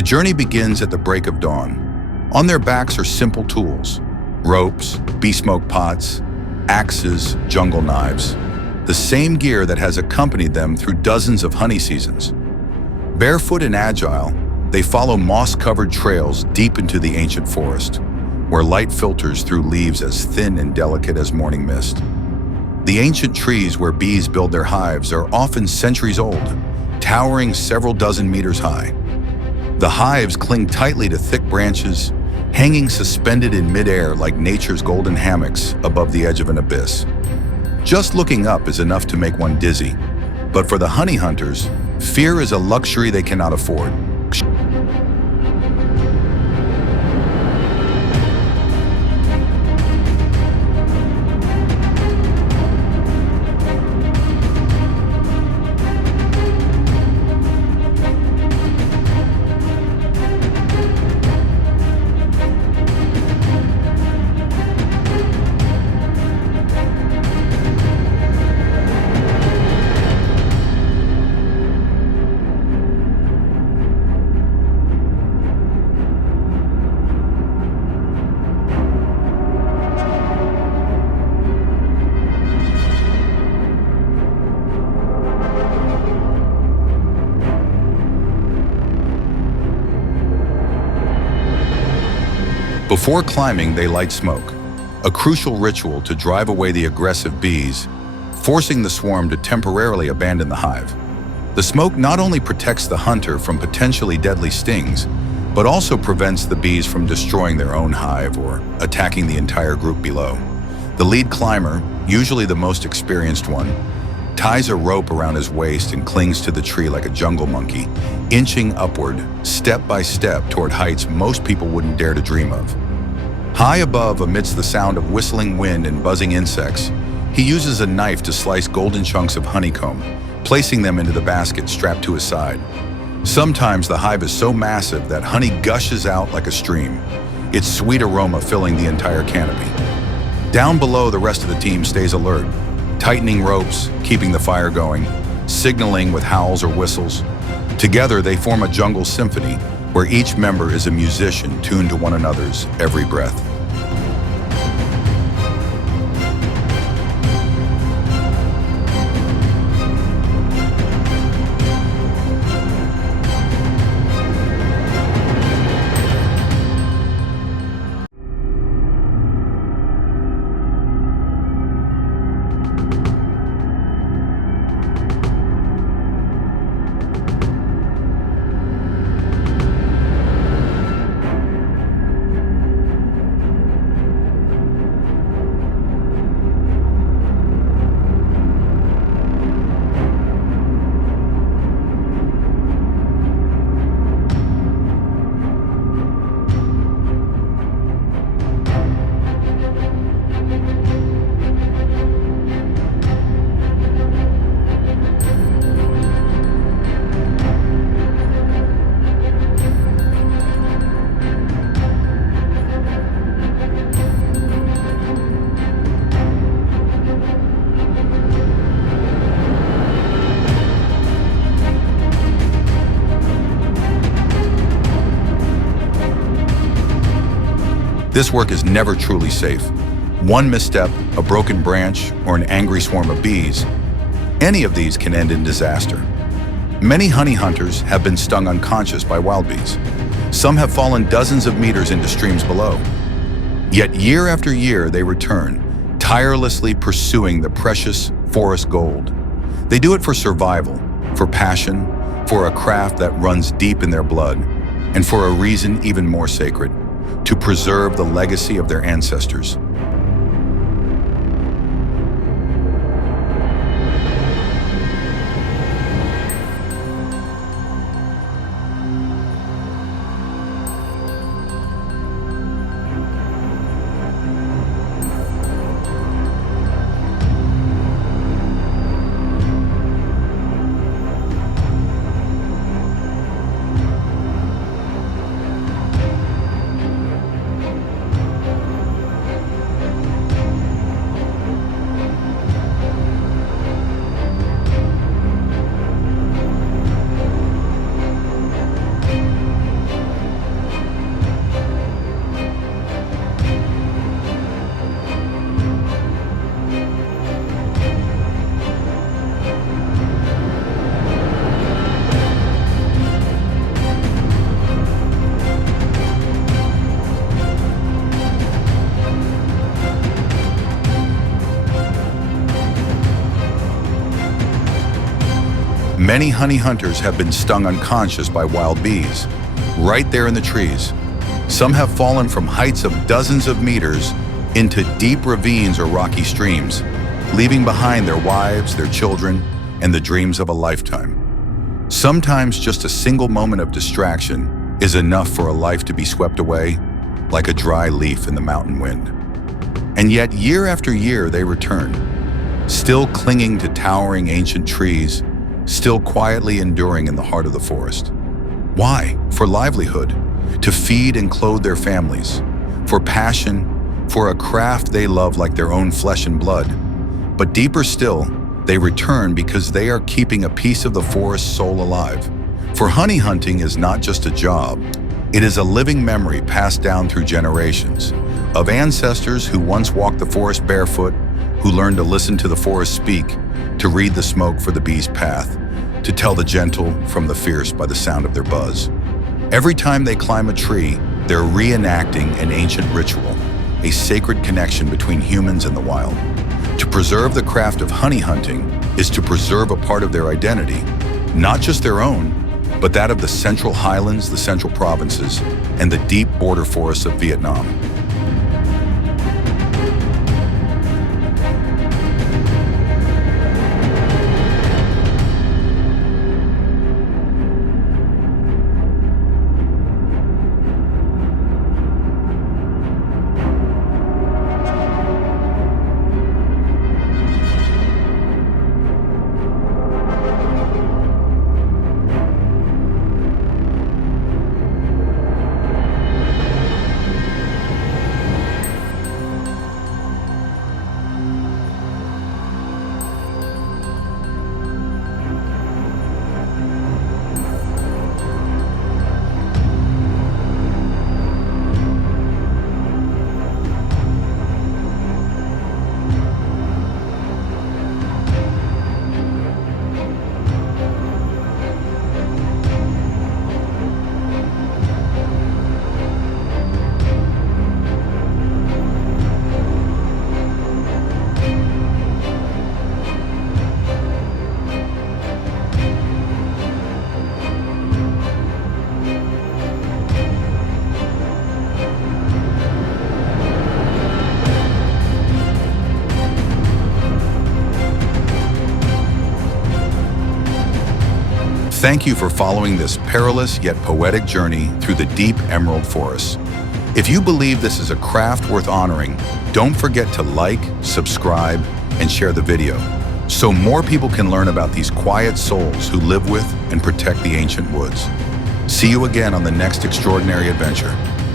The journey begins at the break of dawn. On their backs are simple tools: ropes, bee-smoke pots, axes, jungle knives. The same gear that has accompanied them through dozens of honey seasons. Barefoot and agile, they follow moss-covered trails deep into the ancient forest, where light filters through leaves as thin and delicate as morning mist. The ancient trees where bees build their hives are often centuries old, towering several dozen meters high. The hives cling tightly to thick branches, hanging suspended in midair like nature's golden hammocks above the edge of an abyss. Just looking up is enough to make one dizzy, but for the honey hunters, fear is a luxury they cannot afford. Before climbing, they light smoke, a crucial ritual to drive away the aggressive bees, forcing the swarm to temporarily abandon the hive. The smoke not only protects the hunter from potentially deadly stings, but also prevents the bees from destroying their own hive or attacking the entire group below. The lead climber, usually the most experienced one, ties a rope around his waist and clings to the tree like a jungle monkey, inching upward, step by step, toward heights most people wouldn't dare to dream of. High above, amidst the sound of whistling wind and buzzing insects, he uses a knife to slice golden chunks of honeycomb, placing them into the basket strapped to his side. Sometimes the hive is so massive that honey gushes out like a stream, its sweet aroma filling the entire canopy. Down below, the rest of the team stays alert, tightening ropes, keeping the fire going, signaling with howls or whistles. Together, they form a jungle symphony where each member is a musician tuned to one another's every breath. This work is never truly safe. One misstep, a broken branch, or an angry swarm of bees, any of these can end in disaster. Many honey hunters have been stung unconscious by wild bees. Some have fallen dozens of meters into streams below. Yet year after year they return, tirelessly pursuing the precious forest gold. They do it for survival, for passion, for a craft that runs deep in their blood, and for a reason even more sacred: to preserve the legacy of their ancestors. Many honey hunters have been stung unconscious by wild bees, right there in the trees. Some have fallen from heights of dozens of meters into deep ravines or rocky streams, leaving behind their wives, their children, and the dreams of a lifetime. Sometimes just a single moment of distraction is enough for a life to be swept away like a dry leaf in the mountain wind. And yet, year after year, they return, still clinging to towering ancient trees, still quietly enduring in the heart of the forest. Why? For livelihood, to feed and clothe their families, for passion, for a craft they love like their own flesh and blood. But deeper still, they return because they are keeping a piece of the forest's soul alive. For honey hunting is not just a job, it is a living memory passed down through generations of ancestors who once walked the forest barefoot, who learned to listen to the forest speak, to read the smoke for the bee's path, to tell the gentle from the fierce by the sound of their buzz. Every time they climb a tree, they're reenacting an ancient ritual, a sacred connection between humans and the wild. To preserve the craft of honey hunting is to preserve a part of their identity, not just their own, but that of the Central Highlands, the Central Provinces, and the deep border forests of Vietnam. Thank you for following this perilous yet poetic journey through the deep emerald forests. If you believe this is a craft worth honoring, don't forget to like, subscribe, and share the video so more people can learn about these quiet souls who live with and protect the ancient woods. See you again on the next extraordinary adventure.